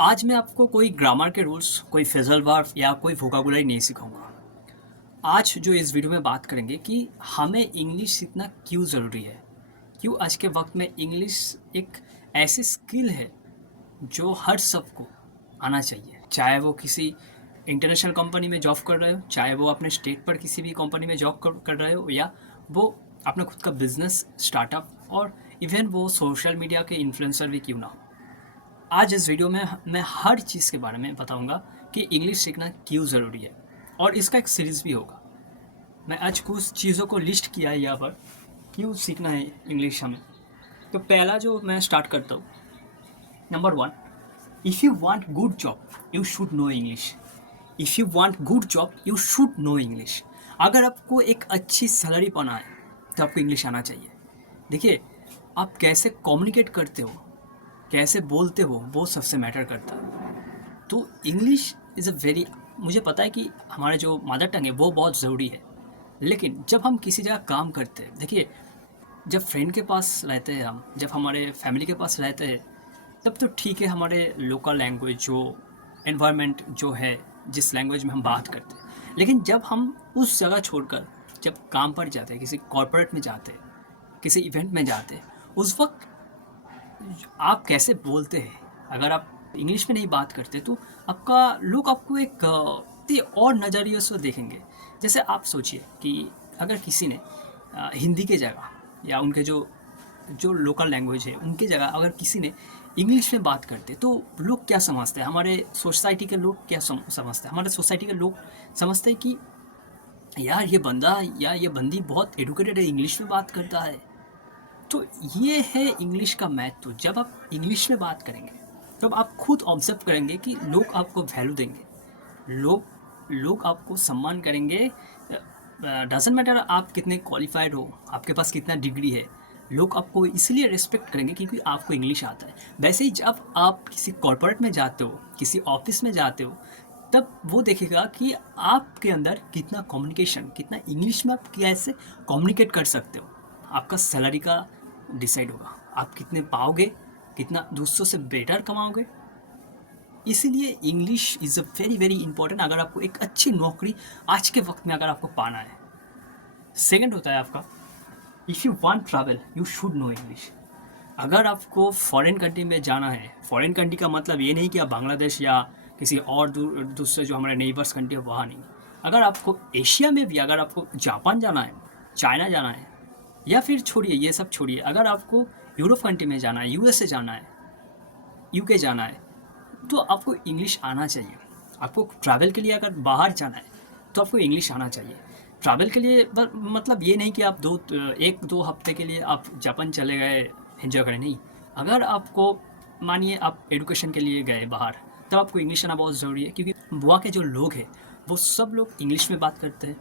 आज मैं आपको कोई ग्रामर के रूल्स, कोई फ्रेज़ल वर्ब या कोई वोकैब्युलरी नहीं सिखाऊँगा। आज जो इस वीडियो में बात करेंगे कि हमें इंग्लिश सीखना क्यों ज़रूरी है? क्यों आज के वक़्त में इंग्लिश एक ऐसी स्किल है जो हर सबको आना चाहिए। चाहे वो किसी इंटरनेशनल कंपनी में जॉब कर रहे हो, चाहे वो अपने स्टेट पर किसी भी कंपनी में जॉब कर रहे हो या वो अपना खुद का बिज़नेस, स्टार्टअप और इवन वो सोशल मीडिया के इन्फ्लुएंसर भी क्यों ना हो। आज इस वीडियो में मैं हर चीज़ के बारे में बताऊंगा कि इंग्लिश सीखना क्यों ज़रूरी है और इसका एक सीरीज़ भी होगा। मैं आज कुछ चीज़ों को लिस्ट किया है यहाँ पर, क्यों सीखना है इंग्लिश हमें। तो पहला जो मैं स्टार्ट करता हूँ, number one, if you want good job you should know English. If you want good job you should know English. अगर आपको एक अच्छी सैलरी पाना है तो आपको इंग्लिश आना चाहिए। देखिए, आप कैसे कम्युनिकेट करते हो, कैसे बोलते हो, वो सबसे मैटर करता है। तो इंग्लिश इज़ अ वेरी, मुझे पता है कि हमारा जो मदर टंग है वो बहुत ज़रूरी है, लेकिन जब हम किसी जगह काम करते हैं, देखिए, जब फ्रेंड के पास रहते हैं हम, जब हमारे फैमिली के पास रहते हैं, तब तो ठीक है, हमारे लोकल लैंग्वेज जो एनवायरनमेंट जो है, जिस लैंग्वेज में हम बात करते हैं। लेकिन जब हम उस जगह छोड़कर जब काम पर जाते हैं, किसी कॉरपोरेट में जाते हैं, किसी इवेंट में जाते हैं, उस वक्त आप कैसे बोलते हैं, अगर आप इंग्लिश में नहीं बात करते तो आपका लोग आपको एक और नज़रिए से देखेंगे। जैसे आप सोचिए कि अगर किसी ने हिंदी के जगह या उनके जो जो लोकल लैंग्वेज है उनके जगह अगर किसी ने इंग्लिश में बात करते तो लोग क्या समझते हैं, हमारे सोसाइटी के लोग क्या समझते हैं, हमारे सोसाइटी के लोग समझते हैं कि यार ये बंदा या ये बंदी बहुत एडुकेटेड है, इंग्लिश में बात करता है। तो ये है इंग्लिश का महत्व। जब आप इंग्लिश में बात करेंगे तब आप खुद ऑब्जर्व करेंगे कि लोग आपको वैल्यू देंगे, लोग लोग आपको सम्मान करेंगे। डजेंट मैटर आप कितने क्वालिफाइड हो, आपके पास कितना डिग्री है, लोग आपको इसलिए रिस्पेक्ट करेंगे क्योंकि आपको इंग्लिश आता है। वैसे ही जब आप किसी कॉर्पोरेट में जाते हो, किसी ऑफिस में जाते हो, तब वो देखेगा कि आपके अंदर कितना कम्युनिकेशन, कितना इंग्लिश में आप कैसे कम्युनिकेट कर सकते हो। आपका सैलरी का डिसाइड होगा, आप कितने पाओगे, कितना दूसरों से बेटर कमाओगे। इसीलिए English is a very very important अगर आपको एक अच्छी नौकरी आज के वक्त में अगर आपको पाना है। सेकंड होता है आपका, if you want travel you should know English. अगर आपको फॉरेन कंट्री में जाना है, फॉरेन कंट्री का मतलब ये नहीं कि आप बांग्लादेश या किसी और दूसरे जो हमारे नेबर्स कंट्री है वहाँ नहीं। अगर आपको एशिया में भी, अगर आपको जापान जाना है, चाइना जाना है, या फिर छोड़िए ये सब छोड़िए, अगर आपको यूरोप कंट्री में जाना है, यूएसए जाना है, यूके जाना है, तो आपको इंग्लिश आना चाहिए। आपको ट्रैवल के लिए अगर बाहर जाना है तो आपको इंग्लिश आना चाहिए। ट्रैवल के लिए मतलब ये नहीं कि आप एक दो हफ्ते के लिए आप जापान चले गए एंजॉय करें, नहीं। अगर आपको, मानिए आप एडुकेशन के लिए गए बाहर, तब आपको इंग्लिश आना बहुत ज़रूरी है, क्योंकि वहाँ के जो लोग हैं वो सब लोग इंग्लिश में बात करते हैं।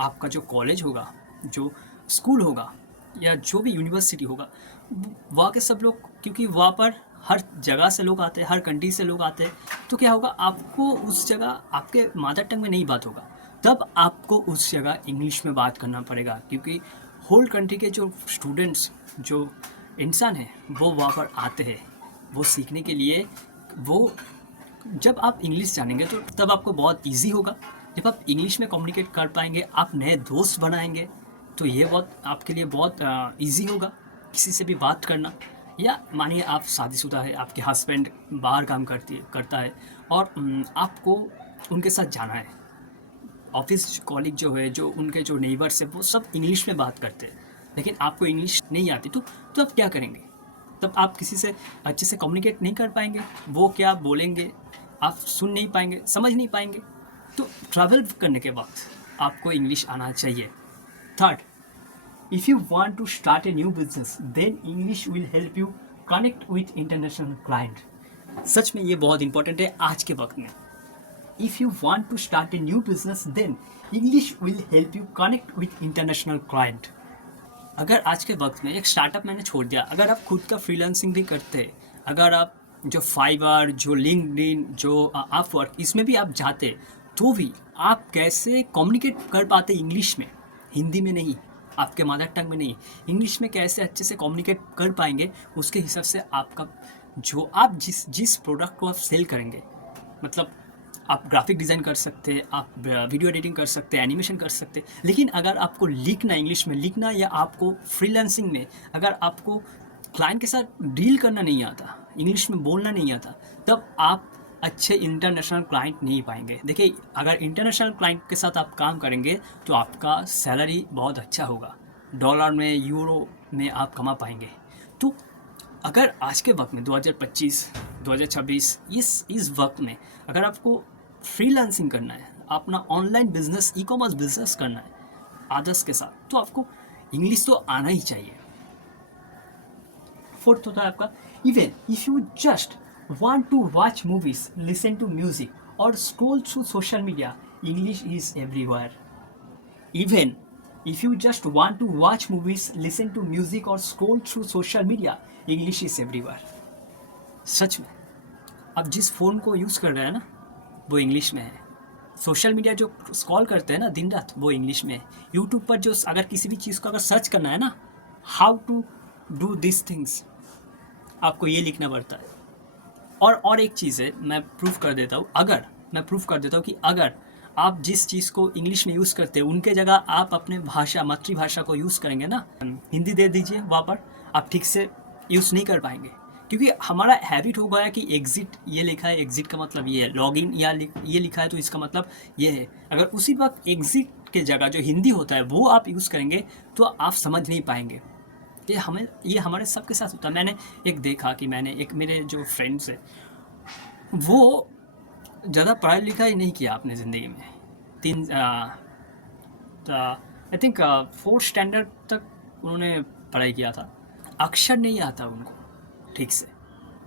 आपका जो कॉलेज होगा, जो स्कूल होगा या जो भी यूनिवर्सिटी होगा, वहाँ के सब लोग, क्योंकि वहाँ पर हर जगह से लोग आते हैं, हर कंट्री से लोग आते हैं, तो क्या होगा, आपको उस जगह आपके मदर टंग में नहीं बात होगा, तब आपको उस जगह इंग्लिश में बात करना पड़ेगा, क्योंकि होल कंट्री के जो स्टूडेंट्स, जो इंसान हैं, वो वहाँ पर आते हैं वो सीखने के लिए। वो जब आप इंग्लिश जानेंगे तो तब आपको बहुत इजी होगा। जब आप इंग्लिश में कम्युनिकेट कर पाएंगे, आप नए दोस्त बनाएंगे, तो ये बहुत आपके लिए बहुत इजी होगा किसी से भी बात करना। या मानिए आप शादीशुदा है, आपके हस्बैंड बाहर काम करता है और आपको उनके साथ जाना है। ऑफिस कॉलीग जो है, जो उनके जो नेबर्स है, वो सब इंग्लिश में बात करते हैं, लेकिन आपको इंग्लिश नहीं आती, तो आप क्या करेंगे? तब आप किसी से अच्छे से कम्युनिकेट नहीं कर पाएंगे, वो क्या बोलेंगे आप सुन नहीं पाएंगे, समझ नहीं पाएंगे। तो ट्रैवल करने के वक्त आपको इंग्लिश आना चाहिए। Third, if you want to start a new business then English will help you connect with international client. सच में ये बहुत इंपॉर्टेंट है आज के वक्त में। If you want to start a new business, then English will help you connect with international client। अगर आज के वक्त में एक स्टार्टअप मैंने छोड़ दिया, अगर आप खुद का फ्रीलांसिंग भी करते, अगर आप जो फाइवर, जो लिंक्डइन, जो अपवर्क, इसमें भी आप जाते, तो भी आप कैसे कम्युनिकेट कर पाते इंग्लिश में, हिंदी में नहीं, आपके मदर टंग में नहीं, इंग्लिश में कैसे अच्छे से कम्युनिकेट कर पाएंगे, उसके हिसाब से आपका जो आप जिस प्रोडक्ट को आप सेल करेंगे, मतलब आप ग्राफिक डिज़ाइन कर सकते हैं, आप वीडियो एडिटिंग कर सकते हैं, एनिमेशन कर सकते हैं, लेकिन अगर आपको लिखना, इंग्लिश में लिखना, या आपको फ्रीलांसिंग में अगर आपको क्लाइंट के साथ डील करना नहीं आता, इंग्लिश में बोलना नहीं आता, तब आप अच्छे इंटरनेशनल क्लाइंट नहीं पाएंगे। देखिए, अगर इंटरनेशनल क्लाइंट के साथ आप काम करेंगे तो आपका सैलरी बहुत अच्छा होगा, डॉलर में, यूरो में आप कमा पाएंगे। तो अगर आज के वक्त में 2025 2026 इस वक्त में अगर आपको फ्रीलांसिंग करना है, अपना online business, e commerce business करना है अदर्स के साथ, तो आपको इंग्लिश तो आना ही चाहिए। फोर्थ होता है आपका, even if you just want to watch movies, listen to music और scroll through social media, English is everywhere. Even if you just want to watch movies, listen to music or scroll through social media, English is everywhere। सच में आप जिस phone को use कर रहे हैं ना, वो इंग्लिश में है। सोशल मीडिया जो स्क्रॉल करते हैं ना दिन रात, वो इंग्लिश में है। यूट्यूब पर जो अगर किसी भी चीज़ को अगर सर्च करना है ना, how to do this things, आपको ये लिखना पड़ता है। और एक चीज़ है, मैं प्रूफ कर देता हूँ कि अगर आप जिस चीज़ को इंग्लिश में यूज़ करते हैं, उनके जगह आप अपने भाषा, मातृभाषा को यूज़ करेंगे ना, हिंदी दे दीजिए वहाँ पर, आप ठीक से यूज़ नहीं कर पाएंगे। क्योंकि हमारा हैबिट हो गया है कि एग्ज़िट ये लिखा है, एग्ज़िट का मतलब ये है, लॉगिन या ये लिखा है तो इसका मतलब ये है। अगर उसी वक्त एग्ज़िट के जगह जो हिंदी होता है वो आप यूज़ करेंगे तो आप समझ नहीं पाएंगे। ये हमारे सबके साथ होता है। मैंने एक देखा कि मेरे जो फ्रेंड्स है, वो ज़्यादा पढ़ाई लिखाई नहीं किया अपने ज़िंदगी में। आई थिंक 4th स्टैंडर्ड तक उन्होंने पढ़ाई किया था। अक्षर नहीं आता उनको ठीक से,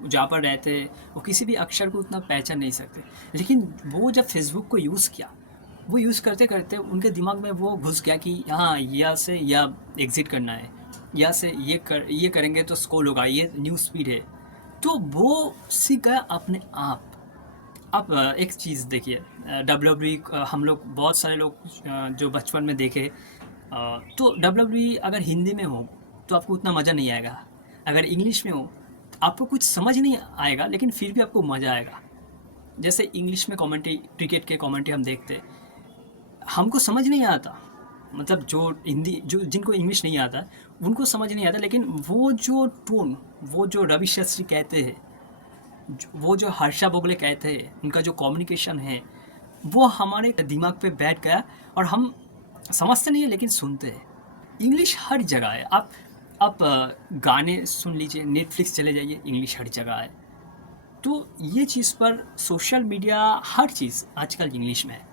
जहाँ पर रहते वो किसी भी अक्षर को उतना पहचान नहीं सकते। लेकिन वो जब फेसबुक को यूज़ किया, वो यूज़ करते करते उनके दिमाग में वो घुस गया कि हाँ, या से या एग्ज़िट करना है, या से ये करेंगे तो स्क्रॉल होगा, ये न्यूज़ स्पीड है। तो वो सीख गया अपने आप। आप एक चीज़ देखिए, WWE हम लोग बहुत सारे लोग जो बचपन में देखे, तो WWE अगर हिंदी में हो तो आपको उतना मज़ा नहीं आएगा, अगर इंग्लिश में हो तो आपको कुछ समझ नहीं आएगा, लेकिन फिर भी आपको मज़ा आएगा। जैसे इंग्लिश में कमेंट्री, क्रिकेट के कमेंट्री हम देखते, हमको समझ नहीं आता, मतलब जो जिनको इंग्लिश नहीं आता उनको समझ नहीं आता, लेकिन वो जो टोन, वो जो रवि शास्त्री कहते हैं, वो जो हर्षा बोगले कहते हैं, उनका जो कम्युनिकेशन है, वो हमारे दिमाग पे बैठ गया और हम समझते नहीं है लेकिन सुनते हैं। इंग्लिश हर जगह है। आप गाने सुन लीजिए, नेटफ्लिक्स चले जाइए, इंग्लिश हर जगह है। तो ये चीज़ पर सोशल मीडिया, हर चीज़ आजकल इंग्लिश में है,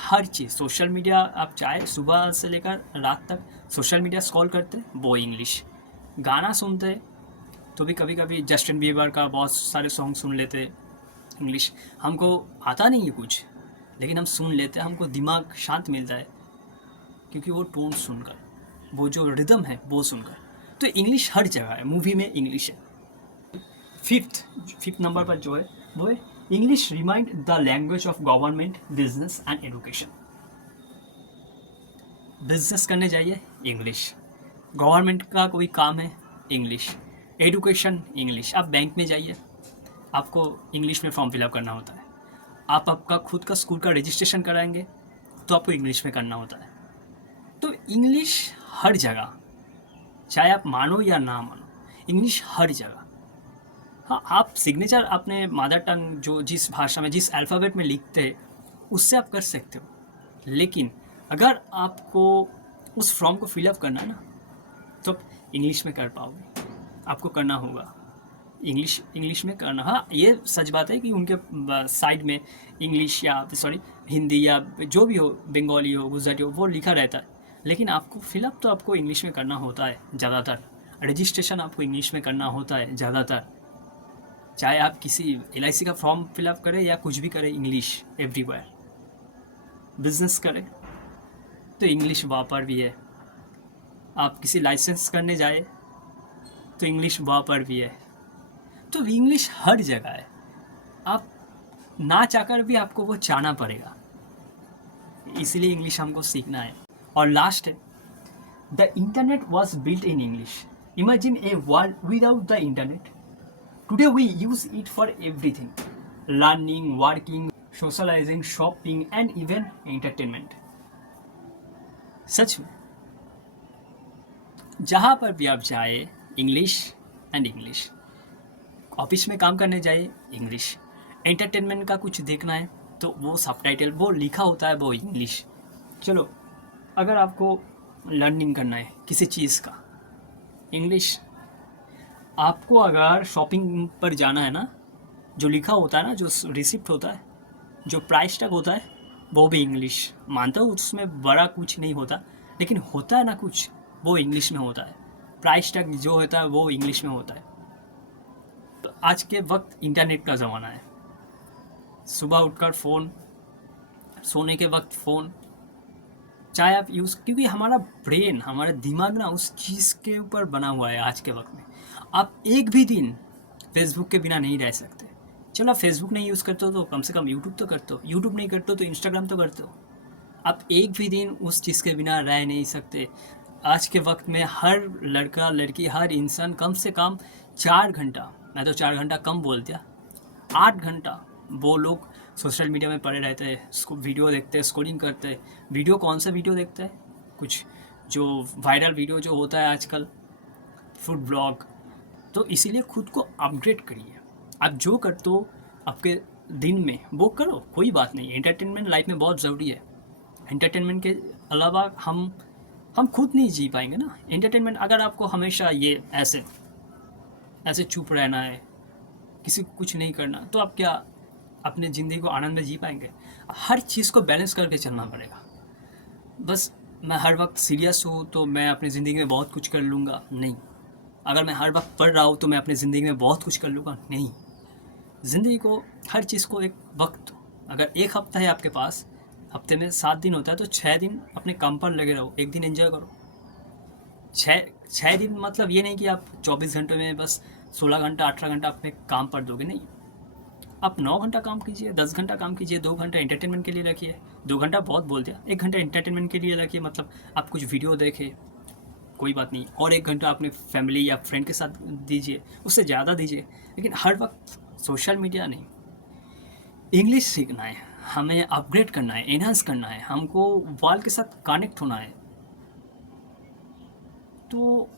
हर चीज़। सोशल मीडिया आप चाहे सुबह से लेकर रात तक सोशल मीडिया स्क्रॉल करते, वो इंग्लिश। गाना सुनते तो भी कभी कभी जस्टिन बीबर का बहुत सारे सॉन्ग सुन लेते, इंग्लिश। हमको आता नहीं है कुछ, लेकिन हम सुन लेते, हमको दिमाग शांत मिलता है, क्योंकि वो टोन सुनकर, वो जो रिदम है वो सुनकर। तो इंग्लिश हर जगह है, मूवी में इंग्लिश है। फिफ्थ नंबर पर जो है वो है, English remind the language of government, business and education. Business करने जाइए, इंग्लिश। गवर्नमेंट का कोई काम है, इंग्लिश। Education, English. आप बैंक में जाइए, आपको इंग्लिश में फॉर्म फिलअप करना होता है। आप आपका खुद का स्कूल का रजिस्ट्रेशन कराएंगे तो आपको इंग्लिश में करना होता है। तो इंग्लिश हर जगह, चाहे आप मानो या ना मानो, इंग्लिश हर जगह। हाँ, आप सिग्नेचर अपने मदर टंग, जो जिस भाषा में, जिस अल्फ़ाबेट में लिखते हैं, उससे आप कर सकते हो। लेकिन अगर आपको उस फॉर्म को फिलअप करना है ना, तो आप इंग्लिश में कर पाओगे, आपको करना होगा इंग्लिश में करना। हाँ, ये सच बात है कि उनके साइड में इंग्लिश या हिंदी या जो भी हो, बंगाली हो, गुजराती हो, वो लिखा रहता है, लेकिन आपको फिलअप तो आपको इंग्लिश में करना होता है ज़्यादातर। रजिस्ट्रेशन आपको इंग्लिश में करना होता है ज़्यादातर। चाहे आप किसी LIC का फॉर्म फिलअप करें या कुछ भी करें, इंग्लिश एवरीवेयर। बिजनेस करें तो इंग्लिश वहाँ पर भी है। आप किसी लाइसेंस करने जाए तो इंग्लिश वहाँ पर भी है। तो इंग्लिश हर जगह है, आप ना चाहकर भी आपको वो चाहना पड़ेगा, इसीलिए इंग्लिश हमको सीखना है। और लास्ट है, the internet was built in English. Imagine a world without the internet. Today we use it for everything: learning, working, socializing, shopping, and even entertainment. सच में जहाँ पर भी आप जाए, इंग्लिश एंड इंग्लिश। ऑफिस में काम करने जाइए, इंग्लिश। एंटरटेनमेंट का कुछ देखना है तो वो सबटाइटल, वो लिखा होता है, वो इंग्लिश। चलो, अगर आपको लर्निंग करना है किसी चीज़ का, इंग्लिश। आपको अगर शॉपिंग पर जाना है ना, जो लिखा होता है ना, जो रिसिप्ट होता है, जो प्राइस टैग होता है, वो भी इंग्लिश। मानता हूँ उसमें बड़ा कुछ नहीं होता, लेकिन होता है ना कुछ, वो इंग्लिश में होता है। प्राइस टैग जो होता है वो इंग्लिश में होता है। तो आज के वक्त इंटरनेट का ज़माना है। सुबह उठकर फ़ोन, सोने के वक्त फ़ोन, चाहे आप यूज़, क्योंकि हमारा ब्रेन, हमारा दिमाग ना उस चीज़ के ऊपर बना हुआ है आज के वक्त में। आप एक भी दिन फेसबुक के बिना नहीं रह सकते। चलो, आप फेसबुक नहीं यूज़ करते हो तो कम से कम यूट्यूब तो करते हो, यूट्यूब नहीं करते हो तो इंस्टाग्राम तो करते हो। आप एक भी दिन उस चीज़ के बिना रह नहीं सकते। आज के वक्त में हर लड़का लड़की, हर इंसान कम से कम 4 घंटा, मैं तो 4 घंटा कम बोल दिया, 8 घंटा वो लोग सोशल मीडिया में पड़े रहते हैं, वीडियो देखते हैं, स्क्रॉलिंग करते हैं। वीडियो कौन सा वीडियो देखते हैं? कुछ जो वायरल वीडियो जो होता है आजकल, फूड ब्लॉग। तो इसीलिए खुद को अपग्रेड करिए। आप जो करते हो आपके दिन में वो करो, कोई बात नहीं। एंटरटेनमेंट लाइफ में बहुत ज़रूरी है। एंटरटेनमेंट के अलावा हम खुद नहीं जी पाएंगे ना। एंटरटेनमेंट, अगर आपको हमेशा ये ऐसे ऐसे चुप रहना है, किसी को कुछ नहीं करना, तो आप क्या अपने ज़िंदगी को आनंद में जी पाएंगे? हर चीज़ को बैलेंस करके चलना पड़ेगा। बस मैं हर वक्त सीरियस हूँ तो मैं अपनी ज़िंदगी में बहुत कुछ कर लूँगा, नहीं। अगर मैं हर वक्त पढ़ रहा हूँ तो मैं अपनी ज़िंदगी में बहुत कुछ कर लूँगा, नहीं। ज़िंदगी को, हर चीज़ को एक वक्त दो। अगर एक हफ्ता है आपके पास, हफ्ते में 7 दिन होता है, तो 6 दिन अपने काम पर लगे रहो, एक दिन एंजॉय करो। 6 दिन मतलब ये नहीं कि आप 24 घंटे में बस 16 घंटा 18 घंटा अपने काम पर दोगे, नहीं। आप 9 घंटा काम कीजिए, 10 घंटा काम कीजिए, 2 घंटा एंटरटेनमेंट के लिए रखिए। 2 घंटा बहुत बोल दिया, 1 घंटा एंटरटेनमेंट के लिए रखिए, मतलब आप कुछ वीडियो देखें, कोई बात नहीं। और 1 घंटा अपने फैमिली या फ्रेंड के साथ दीजिए, उससे ज़्यादा दीजिए, लेकिन हर वक्त सोशल मीडिया नहीं। इंग्लिश सीखना है, हमें अपग्रेड करना है, एनहांस करना है, हमको वर्ल्ड के साथ कनेक्ट होना है। तो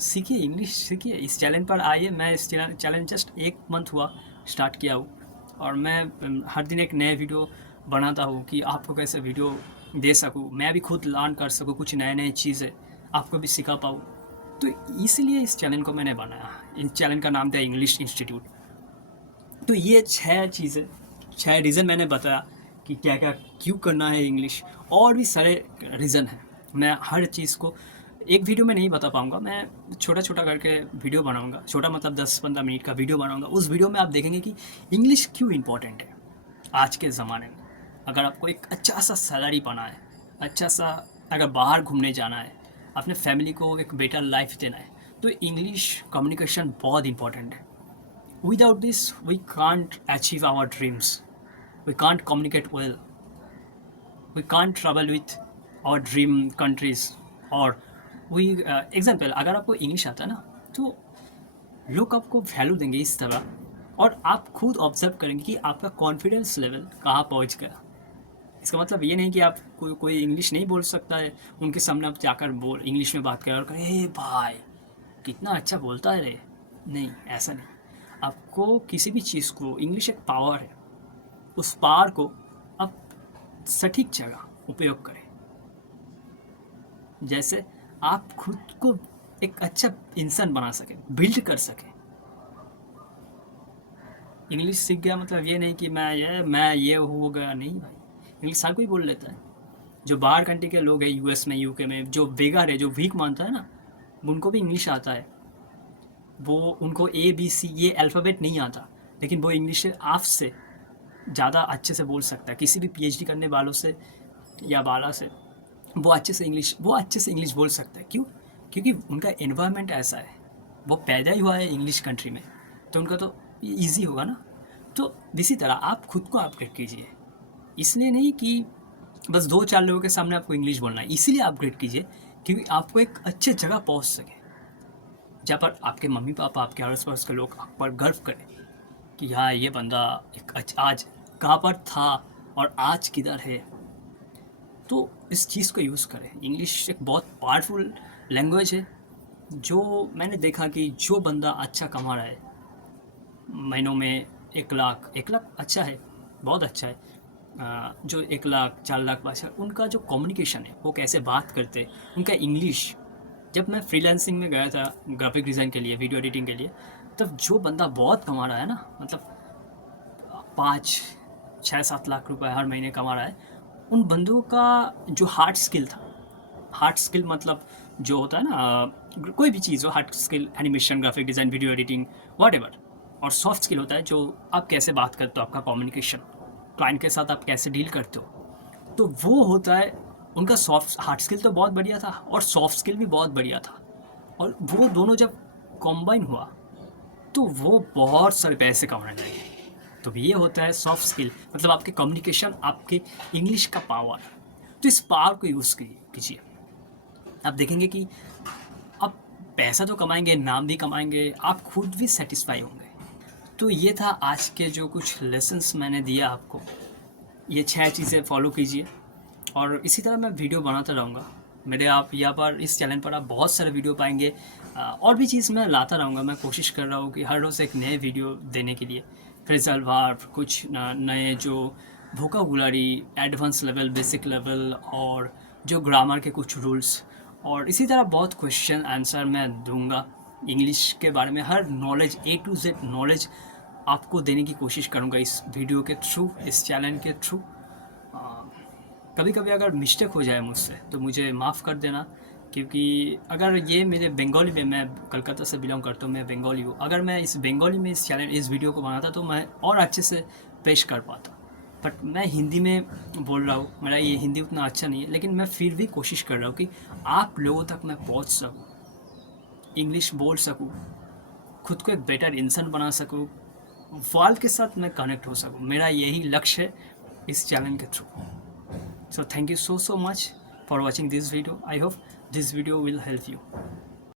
सीखिए, इंग्लिश सीखिए, इस चैलेंज पर आइए। मैं इस चैलेंज जस्ट 1 मंथ हुआ स्टार्ट किया हूँ, और मैं हर दिन एक नए वीडियो बनाता हूँ कि आपको कैसे वीडियो दे सकूँ, मैं भी खुद लर्न कर सकूँ, कुछ नए नए चीज़ें आपको भी सिखा पाऊँ। तो इसलिए इस चैनल को मैंने बनाया। इस चैनल का नाम था इंग्लिश इंस्टीट्यूट। तो ये 6 चीज़ें, 6 रीज़न मैंने बताया कि क्या क्या क्यों करना है इंग्लिश। और भी सारे रीज़न हैं, मैं हर चीज़ को एक वीडियो में नहीं बता पाऊँगा। मैं छोटा छोटा करके वीडियो बनाऊँगा, छोटा मतलब 10-15 मिनट का वीडियो बनाऊँगा। उस वीडियो में आप देखेंगे कि इंग्लिश क्यों इम्पोर्टेंट है आज के ज़माने में। अगर आपको एक अच्छा सा सैलरी पाना है, अच्छा सा अगर बाहर घूमने जाना है, अपने फैमिली को एक बेटर लाइफ देना है, तो इंग्लिश कम्युनिकेशन बहुत इंपॉर्टेंट है। Without this, we can't achieve our dreams. We can't communicate well. We can't travel with our dream countries. और we एग्जाम्पल, अगर आपको इंग्लिश आता है ना, तो लोग आपको वैल्यू देंगे इस तरह, और आप खुद ऑब्जर्व करेंगे कि आपका कॉन्फिडेंस लेवल कहाँ पहुँच गया। इसका मतलब ये नहीं कि आप कोई इंग्लिश नहीं बोल सकता है, उनके सामने आप जाकर बोल इंग्लिश में बात करें और कहें हे भाई कितना अच्छा बोलता है रे। नहीं, ऐसा नहीं। आपको किसी भी चीज़ को, इंग्लिश एक पावर है, उस पावर को आप सटीक जगह उपयोग करें। जैसे आप खुद को एक अच्छा इंसान बना सकें, बिल्ड कर सकें। इंग्लिश सीख गया मतलब ये नहीं कि मैं ये हो गया, नहीं भाई। इंग्लिश हर कोई बोल लेता है। जो बाहर कंट्री के लोग हैं, यूएस में, यूके में, जो बेगर है, जो वीक मानता है ना, उनको भी इंग्लिश आता है। वो उनको ABC ये अल्फ़ाबेट नहीं आता, लेकिन वो इंग्लिश आप से ज़्यादा अच्छे से बोल सकता है, किसी भी PhD करने वालों से या बाला से। वो अच्छे से इंग्लिश बोल सकता है। क्यों? क्योंकि उनका एनवायरनमेंट ऐसा है, वो पैदा ही हुआ है इंग्लिश कंट्री में, तो उनका तो ईजी होगा ना। तो इसी तरह आप खुद को अपग्रेड कीजिए। इसलिए नहीं कि बस 2-4 लोगों के सामने आपको इंग्लिश बोलना है, इसीलिए अपग्रेड कीजिए क्योंकि आपको एक अच्छे जगह पहुंच सके। जहाँ पर आपके मम्मी पापा, आपके आस पास के लोग आप पर गर्व करें कि हाँ, ये बंदा एक आज कहाँ पर था और आज किधर है। तो इस चीज़ को यूज़ करें। इंग्लिश एक बहुत पावरफुल लैंग्वेज है। जो मैंने देखा कि जो बंदा अच्छा कमा रहा है महीनों में 1 लाख, 1 लाख अच्छा है, बहुत अच्छा है। जो 1 लाख, 4 लाख, 5 लाख, उनका जो कम्युनिकेशन है, वो कैसे बात करते हैं, उनका इंग्लिश। जब मैं फ्रीलांसिंग में गया था ग्राफिक डिज़ाइन के लिए, वीडियो एडिटिंग के लिए, तब जो बंदा बहुत कमा रहा है ना, मतलब 5, 6, 7 लाख रुपए हर महीने कमा रहा है, उन बंदों का जो हार्ड स्किल था, हार्ड स्किल मतलब जो होता है ना, कोई भी चीज़ हो, hard skill, animation, graphic design, video editing, what ever. और सॉफ्ट स्किल होता है जो आप कैसे बात करते हो, आपका कम्युनिकेशन, क्लाइंट के साथ आप कैसे डील करते हो, तो वो होता है। उनका सॉफ्ट हार्ड स्किल तो बहुत बढ़िया था और सॉफ्ट स्किल भी बहुत बढ़िया था, और वो दोनों जब कॉम्बाइन हुआ तो वो बहुत सारे पैसे कमाने लगे। तो ये होता है सॉफ्ट स्किल, मतलब आपके कम्युनिकेशन, आपके इंग्लिश का पावर। तो इस पावर को यूज़ कीजिए। आप देखेंगे कि आप पैसा तो कमाएंगे, नाम भी कमाएंगे, आप खुद भी सेटिस्फाई होंगे। तो ये था आज के जो कुछ लेसन्स मैंने दिया आपको। ये 6 चीज़ें फॉलो कीजिए और इसी तरह मैं वीडियो बनाता रहूँगा। मेरे आप यहाँ पर इस चैनल पर आप बहुत सारे वीडियो पाएंगे। और भी चीज़ मैं लाता रहूँगा। मैं कोशिश कर रहा हूँ कि हर रोज़ एक नए वीडियो देने के लिए। फ्रेजल वर्ब, कुछ नए जो vocabulary, advance level, basic level, और जो ग्रामर के कुछ रूल्स, और इसी तरह बहुत क्वेश्चन आंसर मैं दूंगा इंग्लिश के बारे में। हर knowledge, A to Z knowledge आपको देने की कोशिश करूँगा इस वीडियो के थ्रू, इस चैनल के थ्रू। कभी कभी अगर मिस्टेक हो जाए मुझसे तो मुझे माफ़ कर देना, क्योंकि अगर ये मेरे बंगाली में, मैं कलकत्ता से बिलोंग करता हूँ, मैं बंगाली हूँ, अगर मैं इस बंगाली में इस वीडियो को बनाता तो मैं और अच्छे से पेश कर पाता। बट मैं हिंदी में बोल रहा हूँ, मेरा ये हिंदी उतना अच्छा नहीं है, लेकिन मैं फिर भी कोशिश कर रहा हूँ कि आप लोगों तक मैं पहुँच सकूँ, इंग्लिश बोल सकूँ, खुद को एक बेटर इंसान बना सकूँ, वर्ल्ड के साथ मैं कनेक्ट हो सकूँ। मेरा यही लक्ष्य है इस चैनल के through. So thank you so much for watching this video. I hope this video will help you.